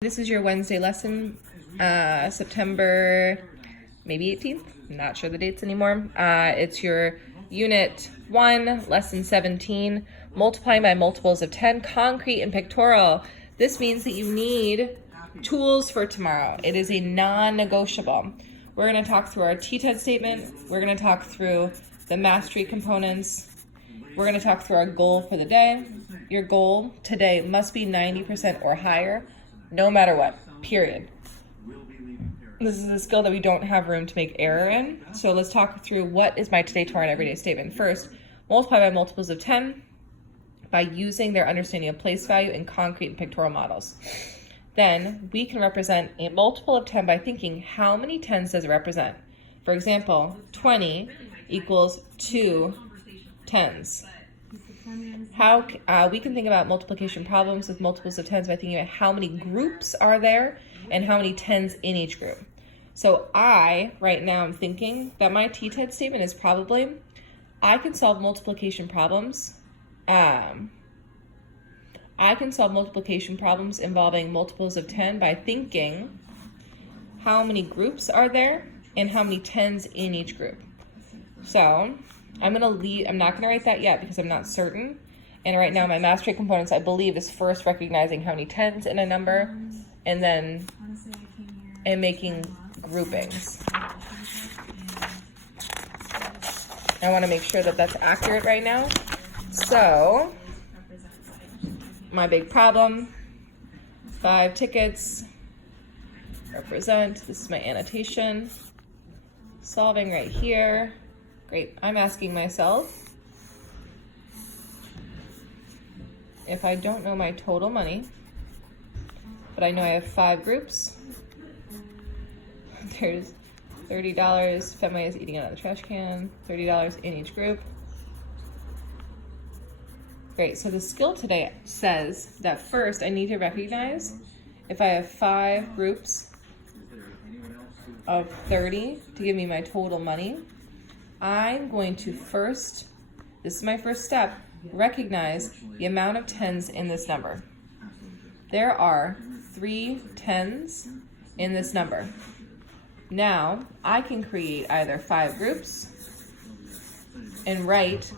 This is your Wednesday lesson, September maybe 18th. I'm not sure the dates anymore. It's your Unit 1, Lesson 17, multiplying by multiples of 10, concrete and pictorial. This means that you need tools for tomorrow. It is a non-negotiable. We're going to talk through our T-TED statement. We're going to talk through the mastery components. We're going to talk through our goal for the day. Your goal today must be 90% or higher, no matter what, period. This is a skill that we don't have room to make error in. So let's talk through what is my today, tomorrow, and everyday statement. First, multiply by multiples of 10 by using their understanding of place value in concrete and pictorial models. Then we can represent a multiple of 10 by thinking, how many tens does it represent? For example, 20 equals 2 tens. How we can think about multiplication problems with multiples of tens by thinking about how many groups are there and how many tens in each group. So right now I'm thinking that my T-TED statement is probably, I can solve multiplication problems. I can solve multiplication problems involving multiples of 10 by thinking how many groups are there and how many tens in each group. So I'm not gonna write that yet because I'm not certain. And right now my mastery components, I believe, is first recognizing how many tens in a number and then making groupings. I wanna make sure that that's accurate right now. So my big problem, 5 tickets, represent, this is my annotation, solving right here. Great, I'm asking myself, if I don't know my total money, but I know I have 5 groups, there's $30, Fenway is eating out of the trash can, $30 in each group. Great, so the skill today says that first I need to recognize if I have 5 groups of 30 to give me my total money, I'm going to first, this is my first step, recognize the amount of tens in this number. There are 3 tens in this number. Now, I can create either 5 groups and write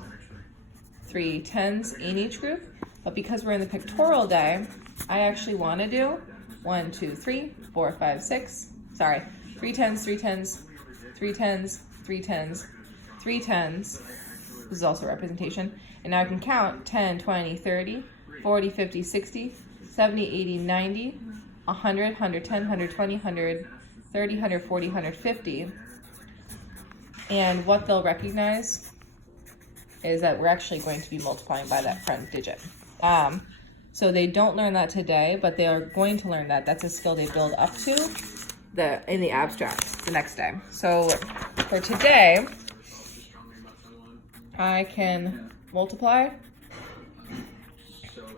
3 tens in each group, but because we're in the pictorial day, I actually want to do 1, 2, 3, 4, 5, 6, 3 tens, 3 tens, 3 tens, 3 tens, 3 tens, this is also representation, and now I can count 10, 20, 30, 40, 50, 60, 70, 80, 90, 100, 110, 120, 130, 140, 150, and what they'll recognize is that we're actually going to be multiplying by that front digit. So they don't learn that today, but they are going to learn that. That's a skill they build up to in the abstract the next day. So for today, I can multiply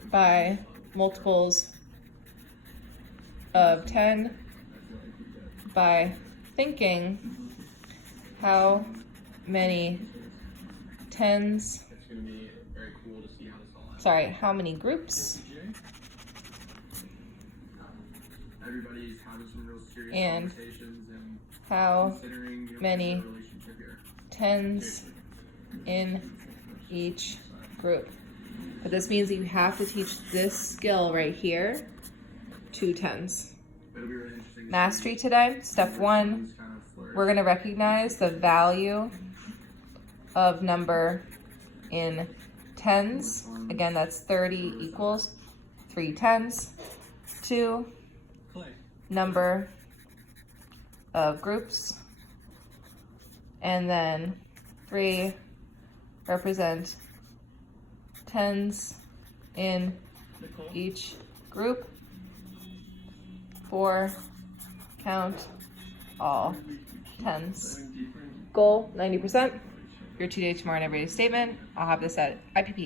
by multiples of 10 by thinking how many tens, how many groups, and how many tens in each group. But this means that you have to teach this skill right here 2 tens. Mastery today, step 1, we're going to recognize the value of number in tens. Again, that's 30 equals 3 tens. 2, number of groups. And then 3, represent tens in each group. 4, count all tens. Goal, 90%. Your today, tomorrow, and everyday statement. I'll have this at IPP.